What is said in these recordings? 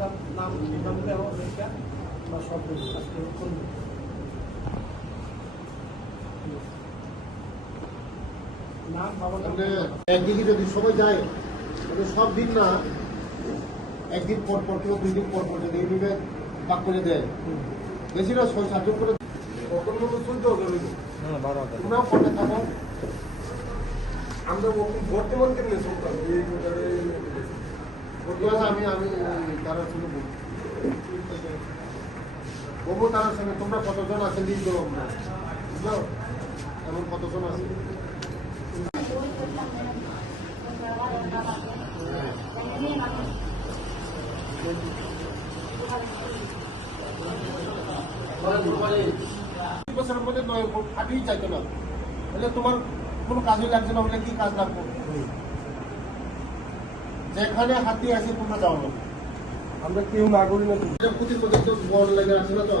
নাম দেওয়া এটা আমরা সব আজকে করব। নাম একদিকে যদি সবাই যায় তাহলে সব দিন না, একদিন পর পর কেউ 2 দিন পর পর যদি এইভাবে পাক করে দেয়, বেশি না 6-7 জন করে কখন মতো চলতে হবে। তোমরাও পড়ে থাকো, আমরা বর্তমান কেমন চলতাম আমি তার সঙ্গে বলবো, তার সঙ্গে তোমরা কতজন আছে লিখ দেবো আমরা, বুঝলো এমন কতজন আছে। বছরের মধ্যে ফাটিয়ে চাইতো না, বলে তোমার কোনো কাজই লাগছে না, বলে কি কাজ লাগবে, যেখানে হাতি আছে তোমরা যাও না, আমরা কেউ না করি না। পুঁতির মধ্যে তো বড় লেগে আছে না, তো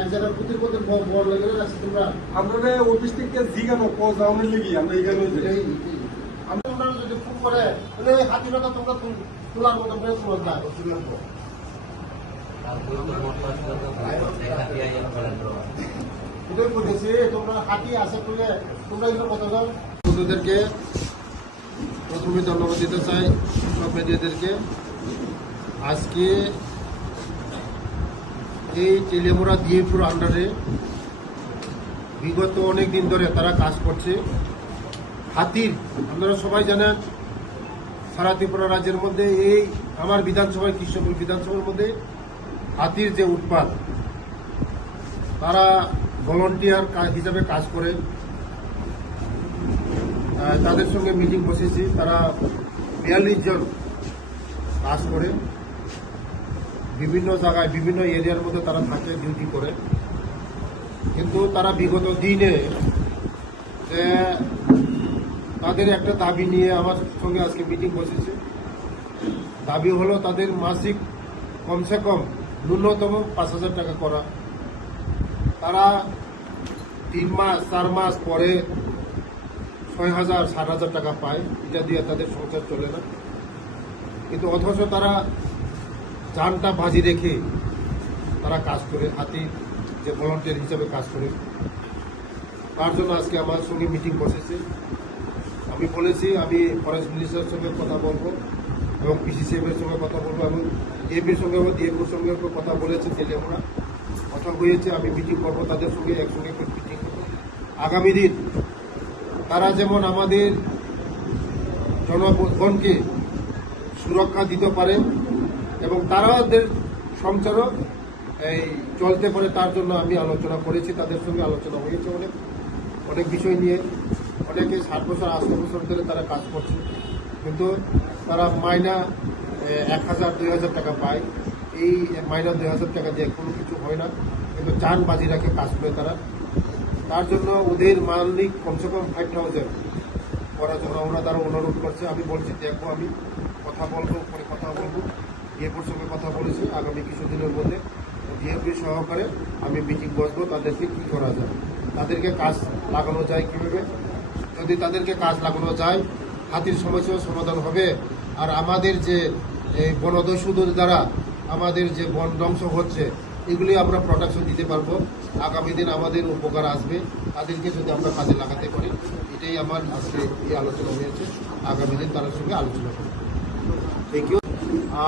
এক জায়গায় পুঁতির মধ্যে বড় লেগে আছে তোমরা। আমরা অফিস থেকে জিগানো কজ আমাদের লেগে আমরা এখানে আমরা তোমরা যদি খুব করে তাহলে হাতিটা তোমরা তোলার মতো বেশ মজা এটাই বলেছি। তোমরা হাতি আসে তুলে তোমরা এগুলো কতজন বন্ধুদেরকে প্রথমে ধন্যবাদ দিতে চাই, সব মিডিয়াদেরকে। আজকে এই টেলিমোড়া দিয়েপুর আন্ডারে বিগত অনেক দিন ধরে তারা কাজ করছে। হাতির আপনারা সবাই জানেন সারা ত্রিপুরা রাজ্যের মধ্যে এই আমার বিধানসভায় কৃষ্ণপুর বিধানসভার মধ্যে হাতির যে উৎপাত, তারা ভলান্টিয়ার হিসাবে কাজ করে। তাদের সঙ্গে মিটিং বসেছি, তারা 42 জন কাজ করে বিভিন্ন জায়গায় বিভিন্ন এরিয়ার মধ্যে তারা থাকে, ডিউটি করে। কিন্তু তারা বিগত দিনে তাদের একটা দাবি নিয়ে আমার সঙ্গে আজকে মিটিং বসেছে। দাবি হলো তাদের মাসিক কমসে কম ন্যূনতম 5,000 টাকা করা। তারা 3 মাস 4 মাস পরে 6,000 7,000 টাকা পায়, এটা দিয়ে তাদের সংসার চলে না। কিন্তু অথচ তারা জানটা বাজি রেখে তারা কাজ করে, হাতি যে ভলান্টিয়ার হিসাবে কাজ করে। তার জন্য আজকে আমার সঙ্গে মিটিং বসেছে। আমি বলেছি আমি ফরেস্ট মিনিস্টারের সঙ্গে কথা বলবো এবং PCCF এর সঙ্গে কথা বলবো এবং এপির সঙ্গে ডিএফওর সঙ্গে কথা বলেছে, তেলে আমরা কথা হয়েছে। আমি মিটিং করবো তাদের সঙ্গে, একসঙ্গে মিটিং করবো। আগামী দিন তারা যেমন আমাদের জনগণকে সুরক্ষা দিতে পারে এবং তাদের সংসারও এই চলতে পারে, তার জন্য আমি আলোচনা করেছি। তাদের সঙ্গে আলোচনা হয়েছে অনেক বিষয় নিয়ে। অনেকে 60 বছর 80 বছর ধরে তারা কাজ করছে, কিন্তু তারা মাইনা 1,000 2,000 টাকা পায়। এই মাইনা 2,000 টাকা দিয়ে কোনো কিছু হয় না, কিন্তু জান বাজি রাখে কাজ করে তারা। তার জন্য ওদের মালিক কমসে কম 5,000 করার জন্য আমরা তারা অনুরোধ করছে। আমি বলছি দেখবো, আমি কথা বলবো, পরে কথা বলবো। ডিএফওর সঙ্গে কথা বলেছি, আগামী কিছুদিনের মধ্যে ডিএফপি সহকারে আমি মিটিং বসবো, তাদেরকে কি করা যায়, তাদেরকে কাজ লাগানো যায় কীভাবে। যদি তাদেরকে কাজ লাগানো যায়, হাতির সমস্যাও সমাধান হবে। আর আমাদের যে এই বনদস্যুদের দ্বারা আমাদের যে বন ধ্বংস হচ্ছে, এগুলি আমরা প্রোটেকশন দিতে পারবো। আগামী দিন আমাদের উপকার আসবে, তাদেরকে যদি আমরা কাজে লাগাতে পারি। এটাই আমার আজকে এই আলোচনা হয়েছে। আগামী দিন তার সঙ্গে আলোচনা করব। Thank you.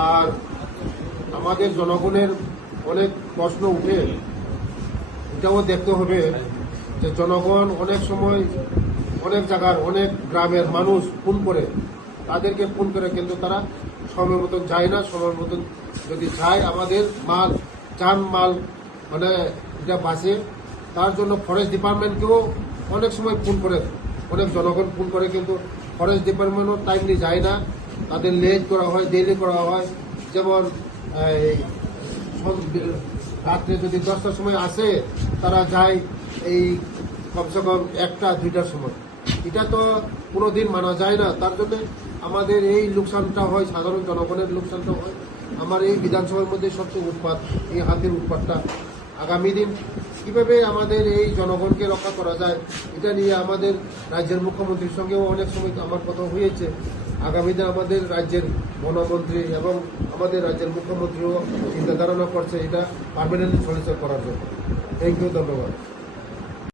আর আমাদের জনগণের অনেক প্রশ্ন উঠে, এটাও দেখতে হবে যে জনগণ অনেক সময় অনেক জায়গার অনেক গ্রামের মানুষ ফোন করে, তাদেরকে ফোন করে, কিন্তু তারা সময় মতন যায় না। সময় মতন যদি যায় আমাদের মাল মানে এটা বাঁচে। তার জন্য ফরেস্ট ডিপার্টমেন্টকেও অনেক সময় ফোন করে, অনেক জনগণ ফোন করে, কিন্তু ফরেস্ট ডিপার্টমেন্টও টাইমলি যায় না। তাদের লেট করা হয়, দেরি করা হয়। যেমন রাত্রে যদি 10টার সময় আসে, তারা যায় এই কমসে কম 1টা 2টার সময়। এটা তো কোনোদিন মানা যায় না। তার জন্য আমাদের এই লোকসানটা হয়, সাধারণ জনগণের লোকসানটা হয়। আমার এই বিধানসভার মধ্যে সবচেয়ে উৎপাত এই হাতির উৎপাতটা। আগামী দিন কীভাবে আমাদের এই জনগণকে রক্ষা করা যায়, এটা নিয়ে আমাদের রাজ্যের মুখ্যমন্ত্রীর সঙ্গেও অনেক সময় আমার কথা হয়েছে। আগামীতে আমাদের রাজ্যের বনমন্ত্রী এবং আমাদের রাজ্যের মুখ্যমন্ত্রীও চিন্তা ধারণা করছে এটা পার্মানেন্ট সলিউশন করার জন্য। থ্যাংক ইউ, ধন্যবাদ।